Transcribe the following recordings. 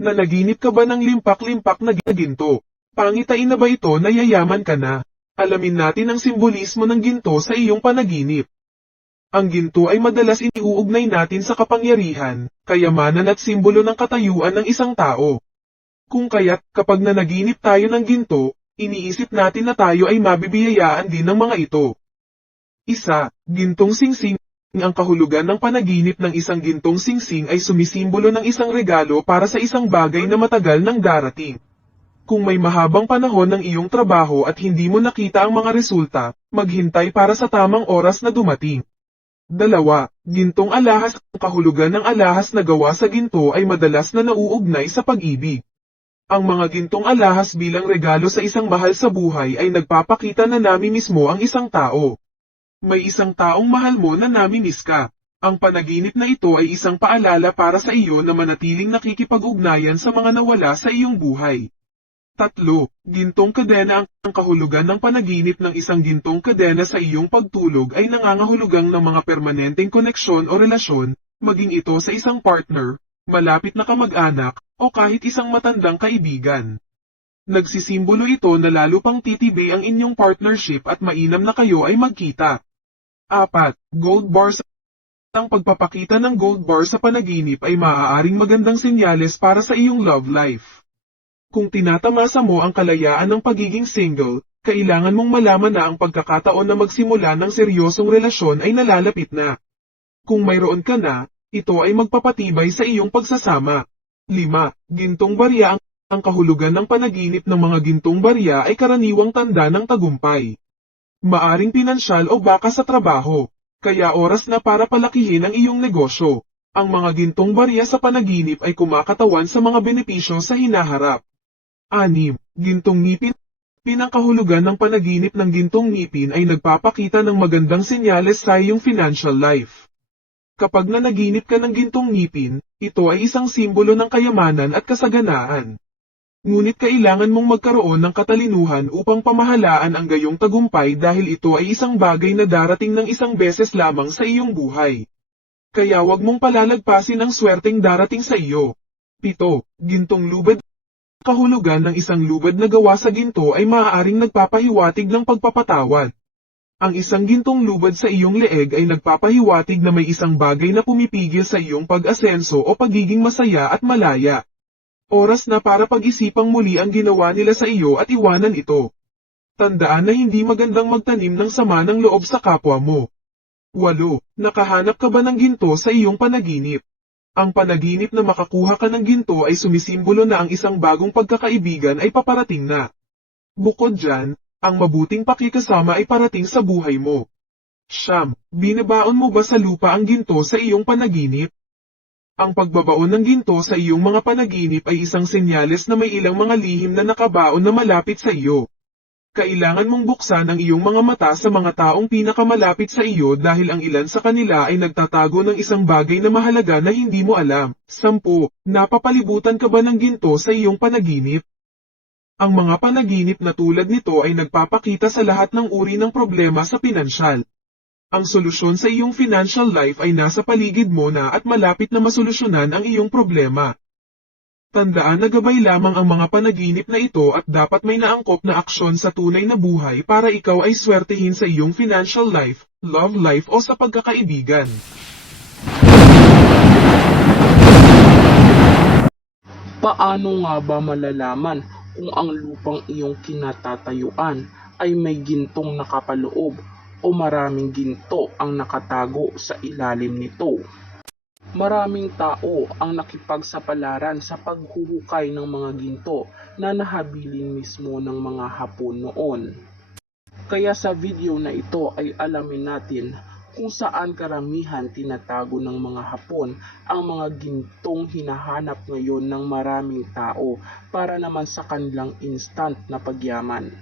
Nanaginip ka ba ng limpak-limpak na ginto? Pangitain na ba ito na yayaman ka na? Alamin natin ang simbolismo ng ginto sa iyong panaginip. Ang ginto ay madalas iniuugnay natin sa kapangyarihan, kayamanan at simbolo ng katayuan ng isang tao. Kung kaya't kapag nanaginip tayo ng ginto, iniisip natin na tayo ay mabibiyayaan din ng mga ito. Gintong singsing. Ang kahulugan ng panaginip ng isang gintong singsing ay sumisimbolo ng isang regalo para sa isang bagay na matagal nang darating. Kung may mahabang panahon ng iyong trabaho at hindi mo nakita ang mga resulta, maghintay para sa tamang oras na dumating. 2. Gintong alahas. Ang kahulugan ng alahas na gawa sa ginto ay madalas na nauugnay sa pag-ibig. Ang mga gintong alahas bilang regalo sa isang mahal sa buhay ay nagpapakita na namimiss mo ang isang tao. May isang taong mahal mo na namimiss ka. Ang panaginip na ito ay isang paalala para sa iyo na manatiling nakikipag-ugnayan sa mga nawala sa iyong buhay. 3. Gintong kadena. Ang kahulugan ng panaginip ng isang gintong kadena sa iyong pagtulog ay nangangahulugang ng mga permanenteng koneksyon o relasyon, maging ito sa isang partner, malapit na kamag-anak, o kahit isang matandang kaibigan. Nagsisimbolo ito na lalo pang titibay ang inyong partnership at mainam na kayo ay magkita. 4. Gold bars. Ang pagpapakita ng gold bar sa panaginip ay maaaring magandang senyales para sa iyong love life. Kung tinatamasa mo ang kalayaan ng pagiging single, kailangan mong malaman na ang pagkakataon na magsimula ng seryosong relasyon ay nalalapit na. Kung mayroon ka na, ito ay magpapatibay sa iyong pagsasama. 5. Gintong barya. Ang kahulugan ng panaginip ng mga gintong barya ay karaniwang tanda ng tagumpay. Maaring pinansyal o baka sa trabaho, kaya oras na para palakihin ang iyong negosyo. Ang mga gintong barya sa panaginip ay kumakatawan sa mga benepisyo sa hinaharap. 6. Gintong ngipin. Ang kahulugan ng panaginip ng gintong ngipin ay nagpapakita ng magandang senyales sa iyong financial life. Kapag nanaginip ka ng gintong ngipin, ito ay isang simbolo ng kayamanan at kasaganaan. Ngunit kailangan mong magkaroon ng katalinuhan upang pamahalaan ang gayong tagumpay dahil ito ay isang bagay na darating ng isang beses lamang sa iyong buhay. Kaya wag mong palalagpasin ang swerteng darating sa iyo. 7. Gintong lubad. Kahulugan ng isang lubad na gawa sa ginto ay maaaring nagpapahiwatig ng pagpapatawad. Ang isang gintong lubad sa iyong leeg ay nagpapahiwatig na may isang bagay na pumipigil sa iyong pag-asenso o pagiging masaya at malaya. Oras na para pag-isipang muli ang ginawa nila sa iyo at iwanan ito. Tandaan na hindi magandang magtanim ng sama ng loob sa kapwa mo. 8. Nakahanap ka ba ng ginto sa iyong panaginip? Ang panaginip na makakuha ka ng ginto ay sumisimbolo na ang isang bagong pagkakaibigan ay paparating na. Bukod dyan, ang mabuting pakikasama ay parating sa buhay mo. 9. Binabaon mo ba sa lupa ang ginto sa iyong panaginip? Ang pagbabaon ng ginto sa iyong mga panaginip ay isang senyales na may ilang mga lihim na nakabaon na malapit sa iyo. Kailangan mong buksan ang iyong mga mata sa mga taong pinakamalapit sa iyo dahil ang ilan sa kanila ay nagtatago ng isang bagay na mahalaga na hindi mo alam. 10. Napapalibutan ka ba ng ginto sa iyong panaginip? Ang mga panaginip na tulad nito ay nagpapakita sa lahat ng uri ng problema sa pinansyal. Ang solusyon sa iyong financial life ay nasa paligid mo na at malapit na masolusyonan ang iyong problema. Tandaan na gabay lamang ang mga panaginip na ito at dapat may naangkop na aksyon sa tunay na buhay para ikaw ay swertehin sa iyong financial life, love life o sa pagkakaibigan. Paano nga ba malalaman kung ang lupang iyong kinatatayuan ay may gintong nakapaloob o maraming ginto ang nakatago sa ilalim nito? Maraming tao ang nakipagsapalaran sa paghuhukay ng mga ginto na nahabilin mismo ng mga Hapon noon. Kaya sa video na ito ay alamin natin kung saan karamihan tinatago ng mga Hapon ang mga gintong hinahanap ngayon ng maraming tao para naman sa kanilang instant na pagyaman.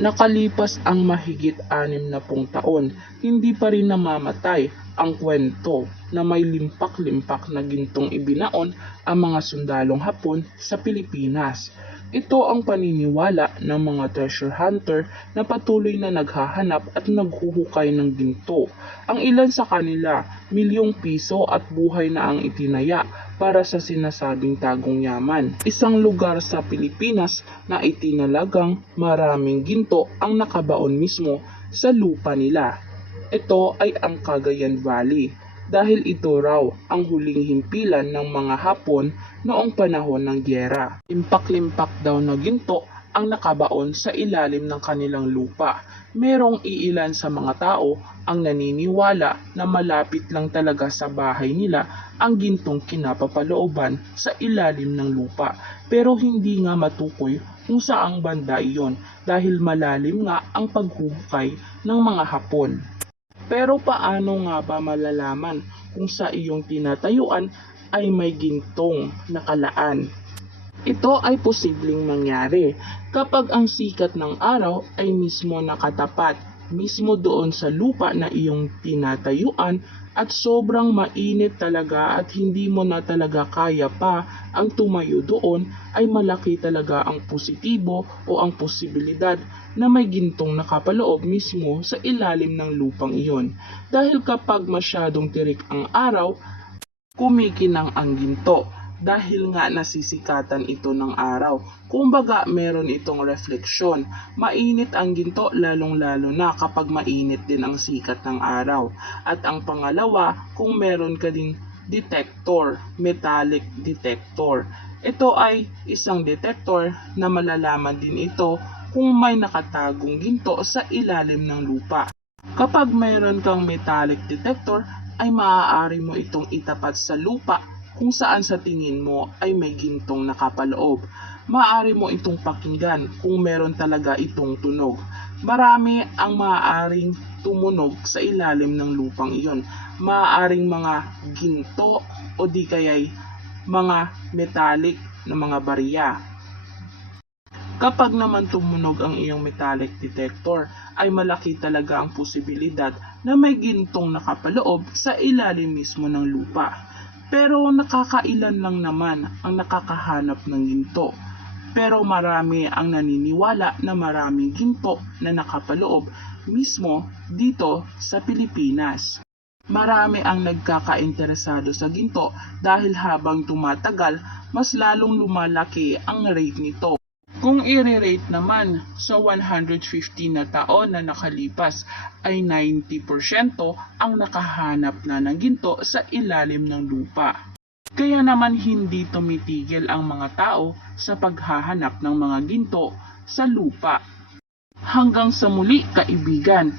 Nakalipas ang mahigit 60 taon, hindi pa rin namamatay ang kwento na may limpak-limpak na gintong ibinaon ang mga sundalong Hapon sa Pilipinas. Ito ang paniniwala ng mga treasure hunter na patuloy na naghahanap at naghuhukay ng ginto. Ang ilan sa kanila, milyong piso at buhay na ang itinaya para sa sinasabing tagong yaman. Isang lugar sa Pilipinas na itinalagang maraming ginto ang nakabaon mismo sa lupa nila. Ito ay ang Cagayan Valley dahil ito raw ang huling himpilan ng mga Hapon noong panahon ng gyera. Limpak-limpak daw na ginto ang nakabaon sa ilalim ng kanilang lupa. Merong iilan sa mga tao ang naniniwala na malapit lang talaga sa bahay nila ang gintong kinapapalooban sa ilalim ng lupa. Pero hindi nga matukoy kung saang banda iyon dahil malalim nga ang paghuhukay ng mga Hapon. Pero paano nga ba malalaman kung sa iyong tinatayuan ay may gintong nakalaan? Ito ay posibleng mangyari kapag ang sikat ng araw ay mismo nakatapat mismo doon sa lupa na iyong tinatayuan at sobrang mainit talaga at hindi mo na talaga kaya pa ang tumayo doon, ay malaki talaga ang positibo o ang posibilidad na may gintong nakapaloob mismo sa ilalim ng lupang iyon. Dahil kapag masyadong tirik ang araw, kumikinang ang ginto dahil nga nasisikatan ito ng araw. Kumbaga meron itong refleksyon. Mainit ang ginto lalong-lalo na kapag mainit din ang sikat ng araw. At ang pangalawa, kung meron ka ding detector, metallic detector. Ito ay isang detector na malalaman din ito kung may nakatagong ginto sa ilalim ng lupa. Kapag meron kang metallic detector, ay maaari mo itong itapat sa lupa kung saan sa tingin mo ay may gintong nakapaloob. Maaari mo itong pakinggan kung meron talaga itong tunog. Marami ang maaaring tumunog sa ilalim ng lupang iyon. Maaaring mga ginto o di kaya'y mga metallic na mga barya. Kapag naman tumunog ang iyong metallic detector, ay malaki talaga ang posibilidad na may gintong nakapaloob sa ilalim mismo ng lupa. Pero nakakailan lang naman ang nakakahanap ng ginto. Pero marami ang naniniwala na maraming ginto na nakapaloob mismo dito sa Pilipinas. Marami ang nagkakainteresado sa ginto dahil habang tumatagal, mas lalong lumalaki ang rate nito. Kung i-rate naman sa 150 na taon na nakalipas ay 90% ang nakahanap na ng ginto sa ilalim ng lupa. Kaya naman hindi tumitigil ang mga tao sa paghahanap ng mga ginto sa lupa. Hanggang sa muli, kaibigan.